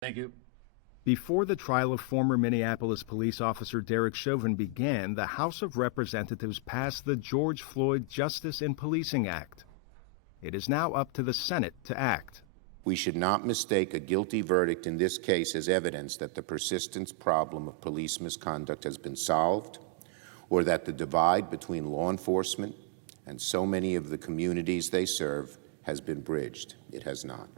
Thank you. Before the trial of former Minneapolis police officer Derek Chauvin began, the House of Representatives passed the George Floyd Justice in Policing Act. It is now up to the Senate to act. We should not mistake a guilty verdict in this case as evidence that the persistent problem of police misconduct has been solved, or that the divide between law enforcement and so many of the communities they serve has been bridged. It has not.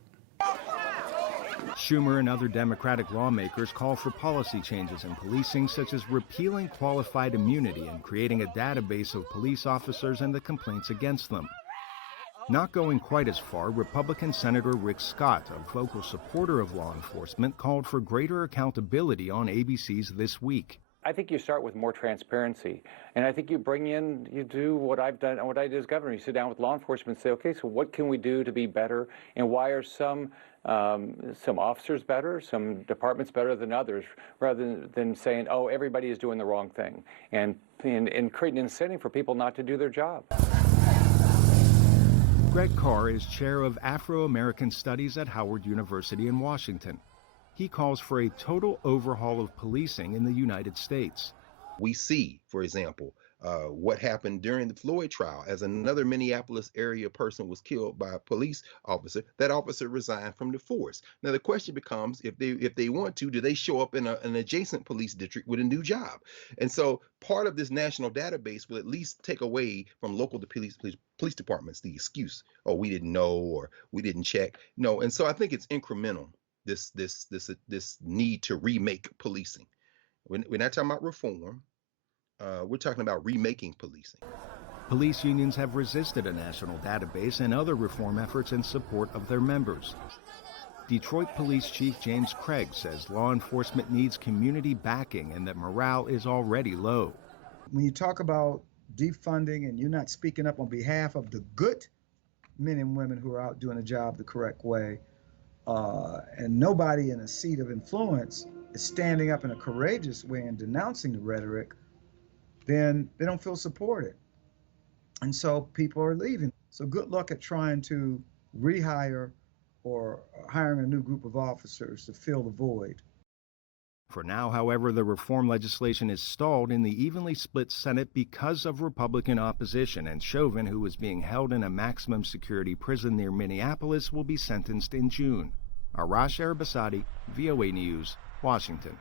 Schumer and other Democratic lawmakers call for policy changes in policing, such as repealing qualified immunity and creating a database of police officers and the complaints against them. Not going quite as far, Republican Senator Rick Scott, a vocal supporter of law enforcement, called for greater accountability on ABC's This Week. I think you start with more transparency, and I think you do what I've done and what I did as governor. You sit down with law enforcement and say, okay, so what can we do to be better, and why are some officers better, some departments better than others, rather than saying, oh, everybody is doing the wrong thing, and creating an incentive for people not to do their job. Greg Carr is chair of Afro-American Studies at Howard University in Washington. He calls for a total overhaul of policing in the United States. We see, for example, what happened during the Floyd trial. As another Minneapolis area person was killed by a police officer, that officer resigned from the force. Now the question becomes, if they want to, do they show up in an adjacent police district with a new job? And so part of this national database will at least take away from local police departments the excuse, oh, we didn't know, or we didn't check. No, and so I think it's incremental. This need to remake policing. We're not talking about reform. We're talking about remaking policing. Police unions have resisted a national database and other reform efforts in support of their members. Detroit Police Chief James Craig says law enforcement needs community backing and that morale is already low. When you talk about defunding and you're not speaking up on behalf of the good men and women who are out doing the job the correct way, and nobody in a seat of influence is standing up in a courageous way and denouncing the rhetoric, then they don't feel supported. And so people are leaving. So good luck at trying to rehire or hiring a new group of officers to fill the void. For now, however, the reform legislation is stalled in the evenly split Senate because of Republican opposition, and Chauvin, who is being held in a maximum security prison near Minneapolis, will be sentenced in June. Arash, Arabasadi, VOA News, Washington.